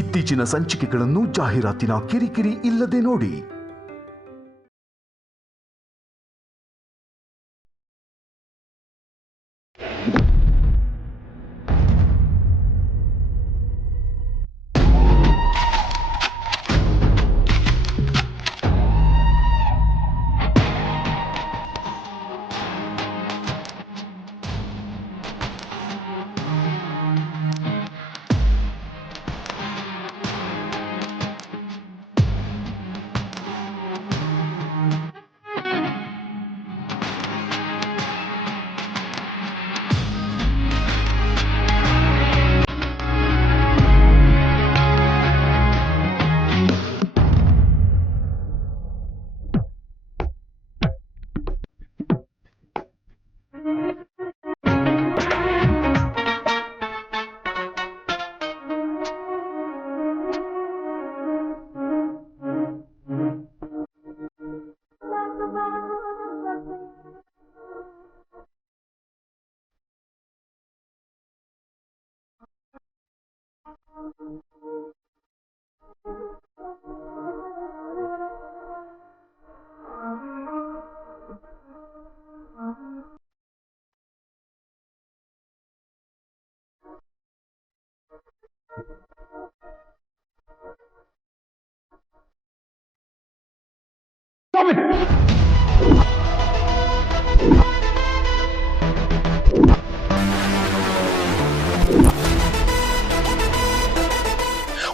ಇತ್ತೀಚಿನ ಸಂಚಿಕೆಗಳನ್ನು ಜಾಹೀರಾತಿನ ಕಿರಿಕಿರಿ ಇಲ್ಲದೆ ನೋಡಿ.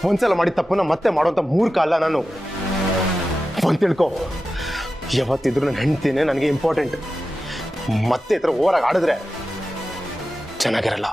ಒಂದ್ಸಲ ಮಾಡಿದ ತಪ್ಪನ್ನ ಮತ್ತೆ ಮಾಡೋಂಥ ಮೂರ್ಖ ಅಲ್ಲ ನಾನು. ಒಂದು ತಿಳ್ಕೊ, ಯಾವತ್ತಿದ್ರು ನನ್ನ ಹೆಂಡ್ತಿನೇ ನನಗೆ ಇಂಪಾರ್ಟೆಂಟ್. ಮತ್ತೆ ಈ ಥರ ಓವರಾಗಿ ಆಡಿದ್ರೆ ಚೆನ್ನಾಗಿರಲ್ಲ.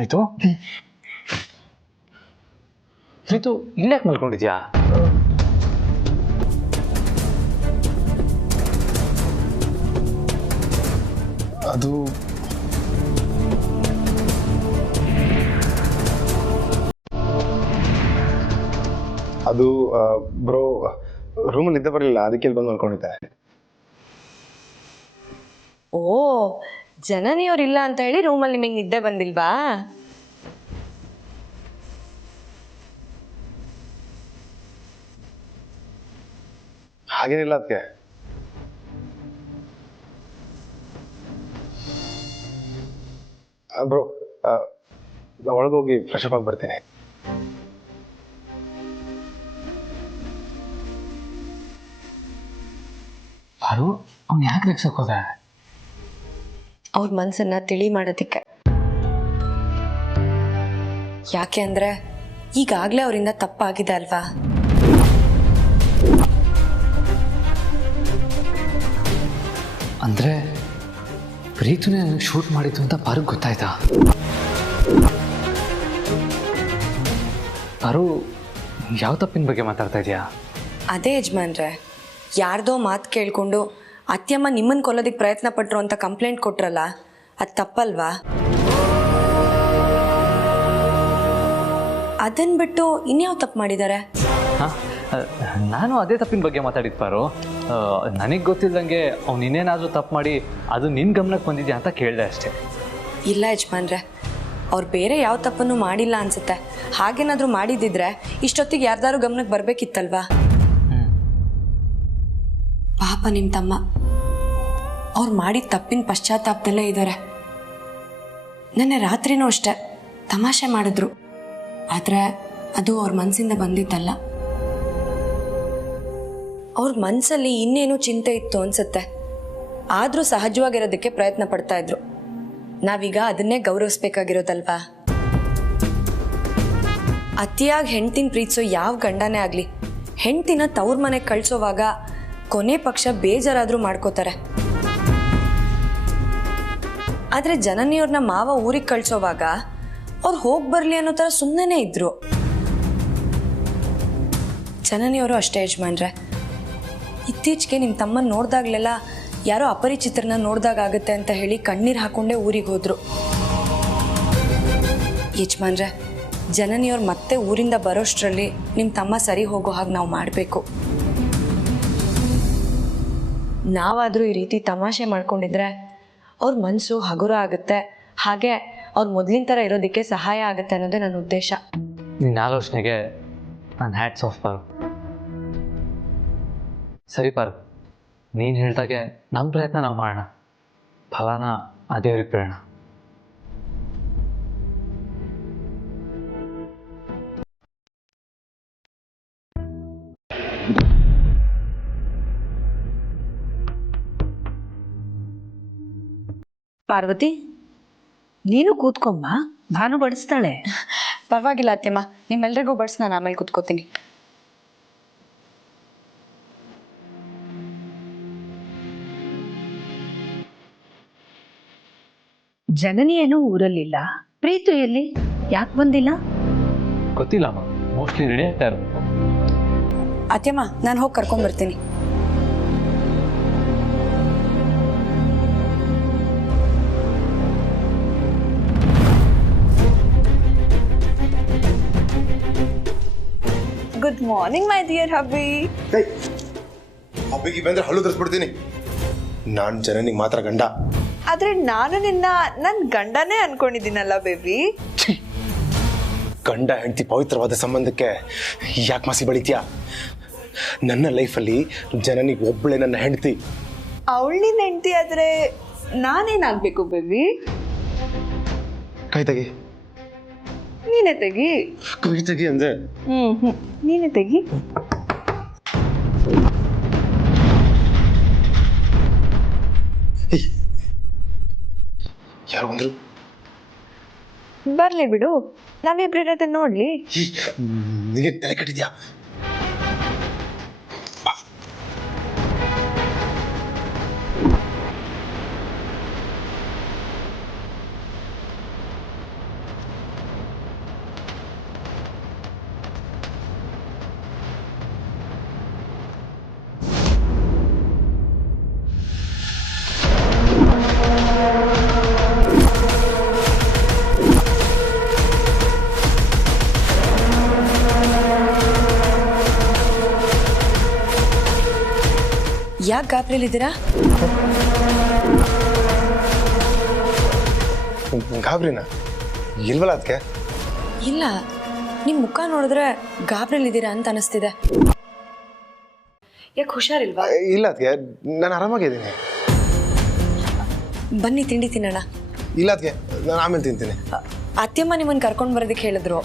ಆಯ್ತು ಆಯ್ತು, ಇಲ್ಲಾಕೆ ಮಲ್ಕೊಂಡಿದ್ಯಾ? ಅದು ಅದು ಬ್ರೋ, ರೂಮಲ್ಲಿ ನಿದ್ದೆ ಬರಲಿಲ್ಲ, ಅದಕ್ಕೆ ಇಲ್ಲಿ ಬಂದು ಮಲ್ಕೊಂಡಿದ್ದೆ. ಓ, ಜನನಿಯವ್ರಿಲ್ಲ ಅಂತ ಹೇಳಿ ರೂಮಲ್ಲಿ ನಿಮಗೆ ನಿದ್ದೆ ಬಂದಿಲ್ವಾ? ಹಾಗೇನಿಲ್ಲ ಅದಕ್ಕೆ. ಬ್ರೋ, ಒಳಗೋಗಿ ಫ್ರೆಶ್ ಅಪ್ ಆಗಿ ಬರ್ತೀನಿ. ಯಾರು ಅವ್ನು ಯಾಕೆ ರೇಗ್ಸಕ್ಕೋದೆ? ಅವ್ರ ಮನಸ್ಸನ್ನ ತಿಳಿ ಮಾಡೋದಕ್ಕೆ. ಯಾಕೆ ಅಂದ್ರೆ ಈಗಾಗಲೇ ಅವರಿಂದ ತಪ್ಪಾಗಿದೆ ಅಲ್ವಾ? ಅಂದರೆ ಪ್ರೀತುನೇ ಶೂಟ್ ಮಾಡಿದ್ದು ಅಂತ ಪಾರುಗೆ ಗೊತ್ತಾಯ್ತಾ? ಪಾರು, ಯಾವ ತಪ್ಪಿನ ಬಗ್ಗೆ ಮಾತಾಡ್ತಾ ಇದೆಯಾ? ಅದೇ ಯಜಮಾನ್ರೆ, ಯಾರ್ದೋ ಮಾತು ಕೇಳಿಕೊಂಡು ಅತ್ಯಮ್ಮ ನಿಮ್ಮನ್ನು ಕೊಲ್ಲೋದಕ್ಕೆ ಪ್ರಯತ್ನ ಪಟ್ಟರು ಅಂತ ಕಂಪ್ಲೇಂಟ್ ಕೊಟ್ರಲ್ಲ, ಅದು ತಪ್ಪಲ್ವಾ? ಅದನ್ನು ಬಿಟ್ಟು ಇನ್ಯಾವ ತಪ್ಪು ಮಾಡಿದ್ದಾರೆ? ಹಾಂ, ನಾನು ಅದೇ ತಪ್ಪಿನ ಬಗ್ಗೆ ಮಾತಾಡಿದ್ದು ಪಾರು. ನನಗೆ ಗೊತ್ತಿಲ್ಲದಂಗೆ ಅವ್ನು ಇನ್ನೇನಾದರೂ ತಪ್ಪು ಮಾಡಿ ಅದು ನಿನ್ನ ಗಮನಕ್ಕೆ ಬಂದಿದ್ಯಾ ಅಂತ ಕೇಳಿದೆ ಅಷ್ಟೇ. ಇಲ್ಲ ಯಜಮಾನ್ರೆ, ಅವ್ರು ಬೇರೆ ಯಾವ ತಪ್ಪನ್ನು ಮಾಡಿಲ್ಲ ಅನ್ಸುತ್ತೆ. ಹಾಗೇನಾದರೂ ಮಾಡಿದ್ದಿದ್ರೆ ಇಷ್ಟೊತ್ತಿಗೆ ಯಾರ್ದಾರು ಗಮನಕ್ಕೆ ಬರಬೇಕಿತ್ತಲ್ವಾ? ಪಾಪ ನಿಮ್ಮ ತಮ್ಮ ಅವ್ರು ಮಾಡಿದ ತಪ್ಪಿನ ಪಶ್ಚಾತ್ತಾಪದಲ್ಲೇ ಇದ್ದಾರೆ. ನೆನ್ನೆ ರಾತ್ರಿನೂ ಅಷ್ಟೆ ತಮಾಷೆ ಮಾಡಿದ್ರು, ಆದರೆ ಅದು ಅವ್ರ ಮನಸ್ಸಿಂದ ಬಂದಿದ್ದಲ್ಲ. ಅವ್ರ ಮನಸ್ಸಲ್ಲಿ ಇನ್ನೇನು ಚಿಂತೆ ಇತ್ತು ಅನ್ಸುತ್ತೆ. ಆದರೂ ಸಹಜವಾಗಿರೋದಕ್ಕೆ ಪ್ರಯತ್ನ ಪಡ್ತಾ ಇದ್ರು. ನಾವೀಗ ಅದನ್ನೇ ಗೌರವಿಸ್ಬೇಕಾಗಿರೋದಲ್ವಾ? ಅತಿಯಾಗಿ ಹೆಂಡ್ತಿನ ಪ್ರೀತಿಸೋ ಯಾವ ಗಂಡನೇ ಆಗಲಿ ಹೆಂಡ್ತಿನ ತವ್ರ ಮನೆಗೆ ಕಳಿಸೋವಾಗ ಕೊನೆ ಪಕ್ಷ ಬೇಜಾರಾದರೂ ಮಾಡ್ಕೋತಾರೆ. ಆದರೆ ಜನನಿಯವ್ರನ್ನ ಮಾವ ಊರಿಗೆ ಕಳಿಸೋವಾಗ ಅವ್ರು ಹೋಗಿ ಬರಲಿ ಅನ್ನೋ ಥರ ಸುಮ್ಮನೆ ಇದ್ರು. ಜನನಿಯವರು ಅಷ್ಟೇ ಯಜಮಾನ್ರೆ. ಇತ್ತೀಚೆಗೆ ನಿಮ್ಮ ತಮ್ಮನ ನೋಡಿದಾಗಲೆಲ್ಲ ಯಾರೋ ಅಪರಿಚಿತರನ್ನ ನೋಡ್ದಾಗತ್ತೆ ಅಂತ ಹೇಳಿ ಕಣ್ಣೀರು ಹಾಕೊಂಡೇ ಊರಿಗೆ ಹೋದ್ರು. ಯಜಮಾನ್ರೆ, ಜನನಿಯವ್ರು ಮತ್ತೆ ಊರಿಂದ ಬರೋಷ್ಟರಲ್ಲಿ ನಿಮ್ಮ ತಮ್ಮ ಸರಿ ಹೋಗೋ ಹಾಗೆ ನಾವು ಮಾಡಬೇಕು. ನಾವಾದರೂ ಈ ರೀತಿ ತಮಾಷೆ ಮಾಡ್ಕೊಂಡಿದ್ರೆ ಅವ್ರ ಮನಸ್ಸು ಹಗುರ ಆಗುತ್ತೆ, ಹಾಗೆ ಅವ್ರು ಮೊದಲಿನ ಥರ ಇರೋದಕ್ಕೆ ಸಹಾಯ ಆಗುತ್ತೆ ಅನ್ನೋದೇ ನನ್ನ ಉದ್ದೇಶ. ನಿನ್ನ ಆಲೋಚನೆಗೆ ನಾನು ಹ್ಯಾಟ್ಸ್ ಆಫ್ ಪಾರು. ಸರಿ ಪಾರು, ನೀನು ಹೇಳ್ದಾಗೆ ನಮ್ಮ ಪ್ರಯತ್ನ ನಾವು ಮಾಡೋಣ. ಫಲಾನ ಆ ದೇವ್ರಿಗೆ ಬಿಡೋಣ. ಪಾರ್ವತಿ, ನೀನು ಕೂತ್ಕೊಮ್ಮ, ಭಾನು ಬಡಿಸ್ತಾಳೆ. ಪರವಾಗಿಲ್ಲ ಅತ್ತೆಮ್ಮ, ನಿಮ್ಮೆಲ್ರಿಗೂ ಬಡ್ಸಿ ನಾನು ಆಮೇಲೆ ಕೂತ್ಕೋತೀನಿ. ಜನನಿ ಏನೂ ಊರಲ್ಲಿಲ್ಲ, ಪ್ರೀತು ಎಲ್ಲಿ, ಯಾಕೆ ಬಂದಿಲ್ಲ? ಗೊತ್ತಿಲ್ಲ ಅಮ್ಮ, ಮೋಸ್ಟ್ಲಿ ರೆಡಿ ಆಗ್ತಾ ಇರೋದು. ಅತ್ತೆಮ್ಮ, ನಾನು ಹೋಗಿ ಕರ್ಕೊಂಡ್ಬರ್ತೀನಿ. ಗುಡ್ ಮಾರ್ನಿಂಗ್ ಮೈ ಡಿಯರ್ ಹಬ್ಬಿ. ಹಬ್ಬಿಗೆ ಬಂದ್ರೆ ಹಲ್ಲು ತರಿಸ್ಬಿಡ್ತೀನಿ. ನಾನು ಜನನಿಗೆ ಮಾತ್ರ ಗಂಡ. ಆದ್ರೆ ನಾನು ನಿನ್ನ ನನ್ನ ಗಂಡನೇ ಅನ್ಕೊಂಡಿದ್ದೀನಲ್ಲ ಬೇಬಿ. ಗಂಡ ಹೆಂಡತಿ ಪವಿತ್ರವಾದ ಸಂಬಂಧಕ್ಕೆ ಯಾಕೆ ಮಾಸಿ ಬಳಿತೀಯ? ನನ್ನ ಲೈಫಲ್ಲಿ ಜನನಿಗೆ ಒಬ್ಬಳೆ ನನ್ನ ಹೆಂಡತಿ. ಅವಳು ನಿನ್ನ ಹೆಂಡತಿ ಆದ್ರೆ ನಾನೇನಾಗ್ಬೇಕು ಬೇಬಿ? ಕೈ ತೆಗಿ. ನೀನೇ ತೆಗಿ. ಕೈ ತೆಗಿ ಅಂದೆ. ನೀನೇ ತೆಗಿ. ಯಾರು ಬಂದ್ರು? ಬರ್ಲಿ ಬಿಡು, ನಾವಿಬ್ರ ನೋಡ್ಲಿ. ನಿನಗೆ ತಲೆ ಕಟ್ಟಿದ್ಯಾ? ಯಾಕೆ ಗಾಬರಿಲಿದ್ದೀರಾ? ಗಾಬರಿನ ಇಲ್ವಲ್ಲ ಅದಕ್ಕೆ? ಇಲ್ಲ, ನಿಮ್ಮ ಮುಖ ನೋಡಿದ್ರೆ ಗಾಬರಿಲಿದ್ದೀರಾ ಅಂತ ಅನಿಸ್ತಿದೆ. ಯಾಕೆ ಹುಷಾರಿಲ್ವಾ? ಇಲ್ಲ ಅದಕ್ಕೆ, ನಾನು ಆರಾಮಾಗಿದ್ದೀನಿ. ಬನ್ನಿ ತಿಂಡಿ ತಿನ್ನೋಣ. ಇಲ್ಲ ಅದಕ್ಕೆ, ನಾನು ಆಮೇಲೆ ತಿಂತೀನಿ. ಅತ್ತೆಮ್ಮ ನಿಮ್ಮನ್ನು ಕರ್ಕೊಂಡು ಬರೋದಕ್ಕೆ ಹೇಳಿದ್ರು.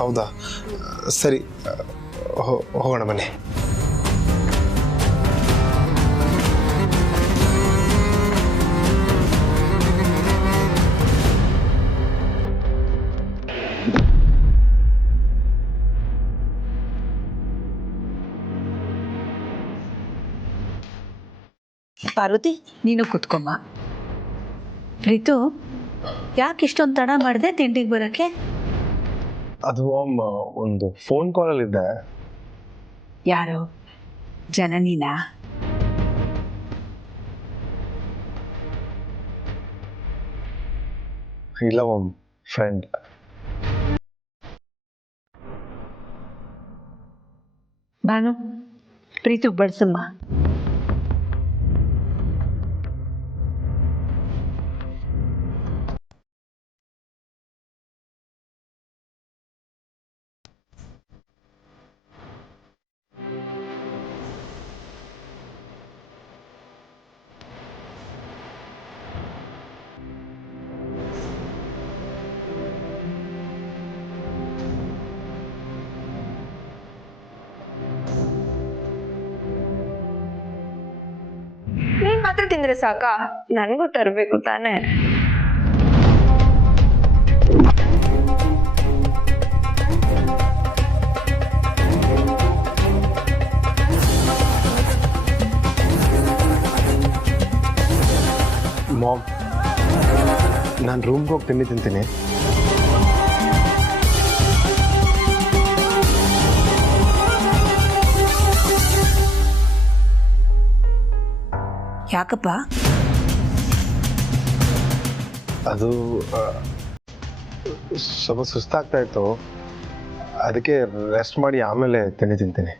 ಹೌದಾ, ಸರಿ, ಹೋಗೋಣ ಬನ್ನಿ. ಪಾರ್ವತಿ, ನೀನು ಕೂತ್ಕೊಮ್ಮ. ಪ್ರೀತು, ಯಾಕೆ ಇಷ್ಟೊಂದು ತಡ ಮಾಡಿದೆ ತಿಂಡಿಗೆ ಬರೋಕ್ಕೆ? ಅದು ಒಂದು ಫೋನ್ ಕಾಲಲ್ಲಿದ್ದೆ. ಯಾರು? ಜನನಿನಾ? ಇಲ್ಲ, ಫ್ರೆಂಡ್. ಭಾನು ಪ್ರೀತು ಬಡ್ಸಮ್ಮ. ನೀನ್ ಮಾತ್ರ ತಿಂದ್ರೆ ಸಾಕಾ? ನನಗೂ ತರಬೇಕು ತಾನೇ. ಮಾಮ್, ನಾನು ರೂಮ್ಗೆ ಹೋಗಿ ತಿಂತೀನಿ. ಯಾಕಪ್ಪ? ಅದು ಸ್ವಲ್ಪ ಸುಸ್ತಾಗ್ತಾ ಇತ್ತು, ಅದಕ್ಕೆ ರೆಸ್ಟ್ ಮಾಡಿ ಆಮೇಲೆ ತಿಂತೀನಿ.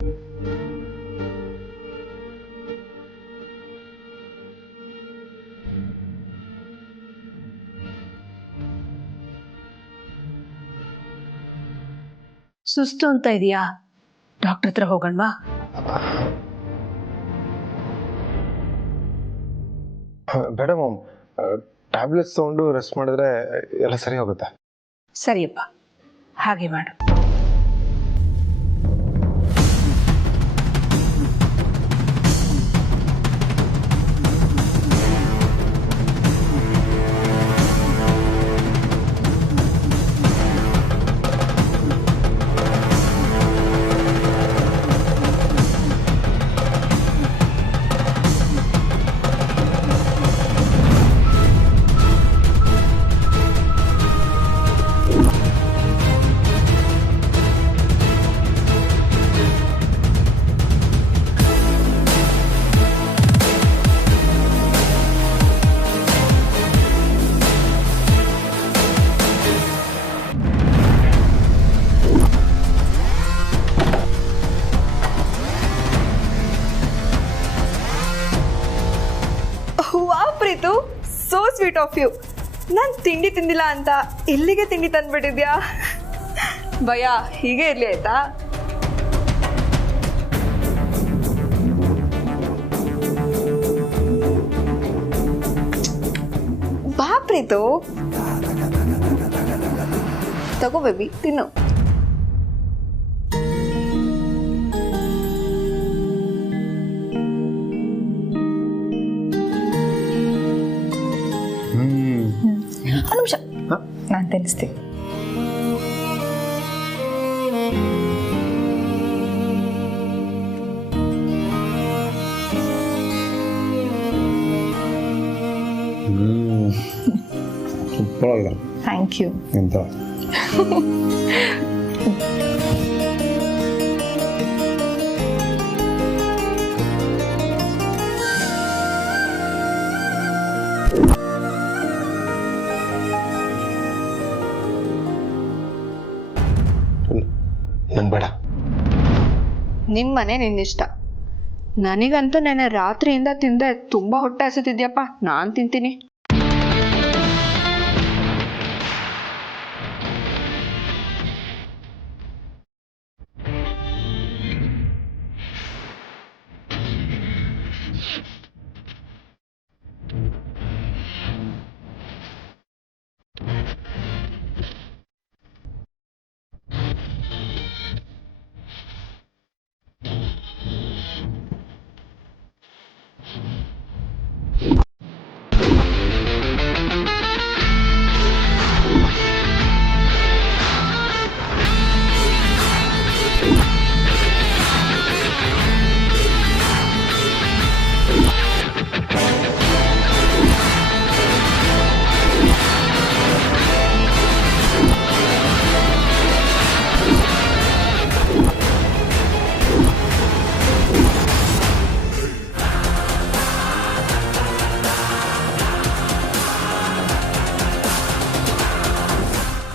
ಸುಸ್ತು ಅಂತ ಇದೆಯಾ? ಡಾಕ್ಟರ್ ಹತ್ರ ಹೋಗೋಣವಾ? ಬೇಡ ಮಾಮ್, ಟ್ಯಾಬ್ಲೆಟ್ಸ್ ತಗೊಂಡು ರೆಸ್ಟ್ ಮಾಡಿದ್ರೆ ಎಲ್ಲ ಸರಿ ಹೋಗುತ್ತೆ. ಸರಿಯಪ್ಪ, ಹಾಗೆ ಮಾಡು. Preethu, so sweet of you. ನಾನು ತಿಂಡಿ ತಿಂದಿಲ್ಲ ಅಂತ ಇಲ್ಲಿಗೆ ತಿಂಡಿ ತಂದ್ಬಿಟ್ಟಿದ್ಯಾ? ಭಯ ಹೀಗೆ ಇರ್ಲಿ ಆಯ್ತಾ? ಬಾ ಪ್ರೀತು, ತಗೋ ಬೇಬಿ, ತಿನ್ನು. ಒಂದು ನಿಮಿಷ, ನಾನು ತಿನ್ನಿಸ್ತೀನಿ. Thank you. ನನ್ ಬೇಡ. ನಿಮ್ಮನೆ ನಿನ್ನಿಷ್ಟ. ನನಗಂತೂ ನೆನ್ನೆ ರಾತ್ರಿಯಿಂದ ತಿಂದೆ ತುಂಬಾ ಹೊಟ್ಟೆ ಹಸಿತಿದ್ಯಪ್ಪ. ನಾನು ತಿಂತೀನಿ.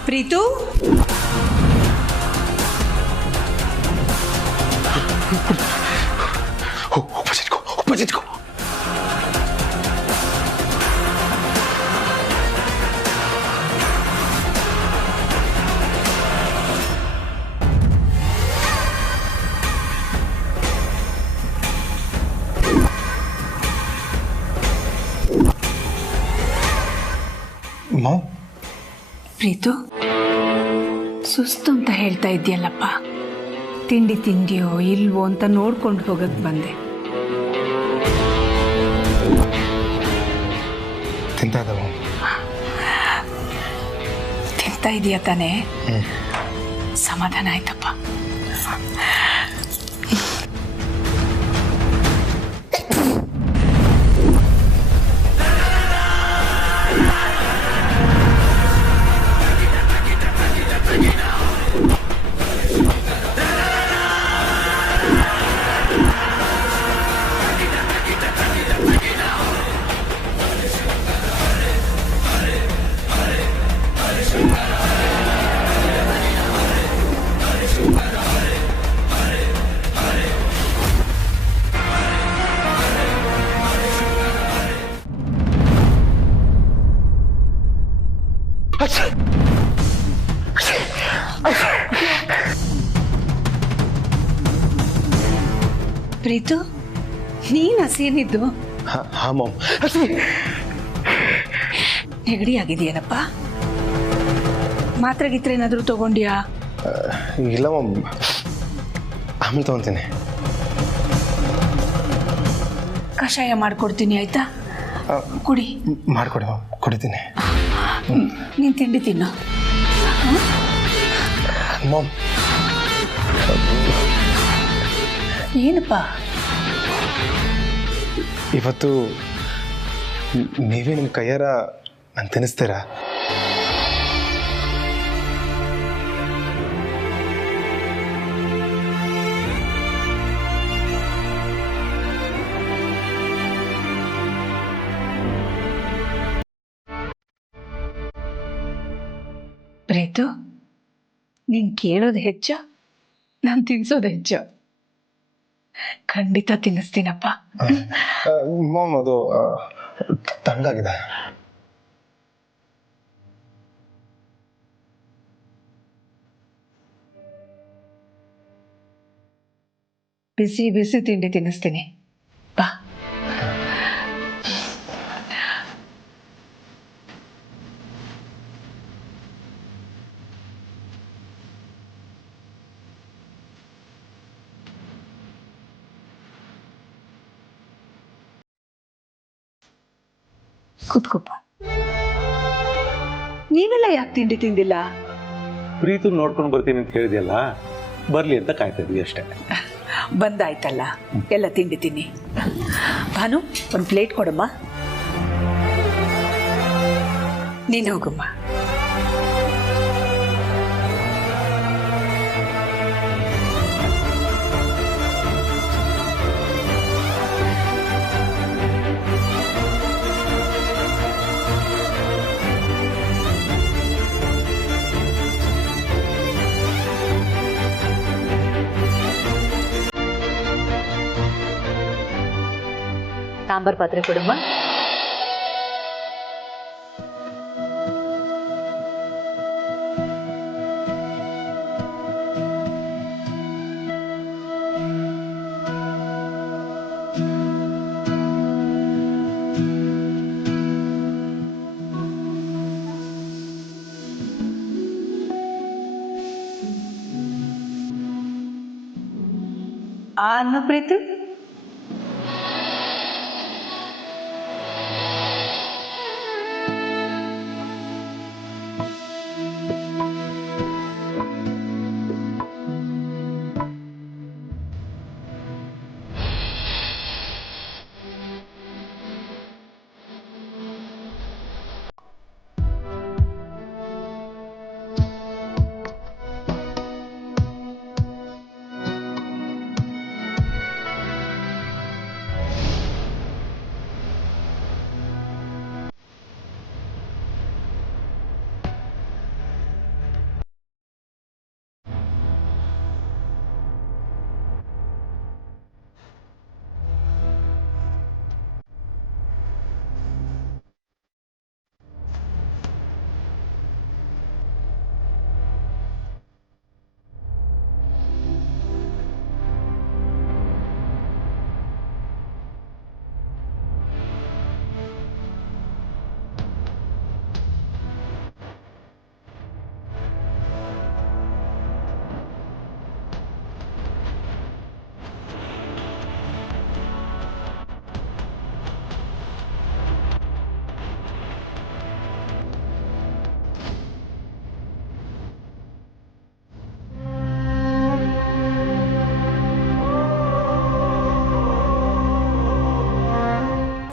ಪ್ರೀತು, ಮುಚ್ಚಿಟ್ಕೋ. ಪ್ರೀತು, ಸುಸ್ತು ಅಂತ ಹೇಳ್ತಾ ಇದ್ಯಲ್ಲಪ್ಪ, ತಿಂಡಿ ತಿಂದಿಯೋ ಇಲ್ವೋ ಅಂತ ನೋಡ್ಕೊಂಡು ಹೋಗಕ್ ಬಂದೆ. ತಿಂತಾ ಇದೀಯ ತಾನೇ? ಸಮಾಧಾನ ಆಯ್ತಪ್ಪ. ಪ್ರೀತು, ನೀನ್ ಹಸೀನಿದ್ದು ನೆಗಡಿ ಆಗಿದೆಯೇನಪ್ಪ? ಮಾತ್ರೆ ಗೀತ್ರೆ ಏನಾದರೂ ತಗೊಂಡ್ಯಾ? ಇಲ್ಲ ಮಾಮ್, ಆಮೇಲೆ ತಗೊಂತೀನಿ. ಕಷಾಯ ಮಾಡ್ಕೊಡ್ತೀನಿ, ಆಯ್ತಾ? ಕುಡಿ. ಮಾಡ್ಕೊಡಿ ಮಾಮ್, ಕುಡಿತೀನಿ. ನೀನ್ ತಿಂಡಿ ತಿನ್ನು. ಮಾಮ್, ಏನಪ್ಪ? ಇವತ್ತು ನೀವೇ ನಿಮ್ಮ ಕೈಯಾರ ನಾನು ತಿನ್ನಿಸ್ತೀರಾ? ಪ್ರೀತು, ನೀನ್ ಕೇಳೋದು ಹೆಚ್ಚು, ನಾನು ತಿನ್ಸೋದು ಹೆಚ್ಚು. ಖಂಡಿತ ತಿನ್ನಿಸ್ತೀನಪ್ಪ. ಮಾಮ್, ಅದು ತಣ್ಣಗಾಗಿದೆ. ಬಿಸಿ ಬಿಸಿ ತಿಂಡಿ ತಿನ್ನಿಸ್ತೀನಿ, ಬಾ. ಕೂತ್ಕೋಪ. ನೀವೆಲ್ಲ ಯಾಕೆ ತಿಂಡಿ ತಿಂದಿಲ್ಲ? ಪ್ರೀತು ನೋಡ್ಕೊಂಡು ಬರ್ತೀನಿ ಅಂತ ಹೇಳಿದೆಯಲ್ಲ, ಬರಲಿ ಅಂತ ಕಾಯ್ತಾ ಇದ್ವಿ ಅಷ್ಟೇ. ಬಂದಾಯ್ತಲ್ಲ, ಎಲ್ಲ ತಿಂಡಿ ತಿನ್ನಿ. ಭಾನು, ಒಂದು ಪ್ಲೇಟ್ ಕೊಡಮ್ಮ. ನೀನು ಹೋಗಮ್ಮ. ಸಾಂಬಾರ್ ಪಾತ್ರೆ ಕೊಡಮ್ಮ. ಅನ್ನ ಪ್ರೀತು,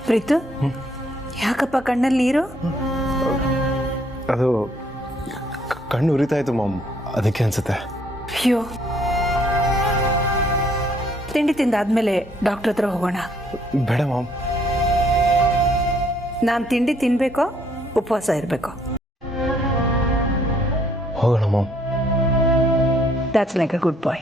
ಪ್ರೀತು ಯಾಕಪ್ಪ ಕಣ್ಣಲ್ಲಿ ನೀರು? ಅದು ಕಣ್ಣು ಉರಿತಾ ಇತ್ತು ಮಾಮ್, ಅದಕ್ಕೆ ಅನ್ಸುತ್ತೆ. ಅಯ್ಯೋ, ತಿಂಡಿ ತಿಂದಾದ್ಮೇಲೆ ಡಾಕ್ಟರ್ ಹತ್ರ ಹೋಗೋಣ. ಬೇಡ ಮಾಮ್. ನಾನು ತಿಂಡಿ ತಿನ್ಬೇಕೋ ಉಪವಾಸ ಇರಬೇಕೋ? ಹೋಗೋಣ ma'am. That's like a good boy.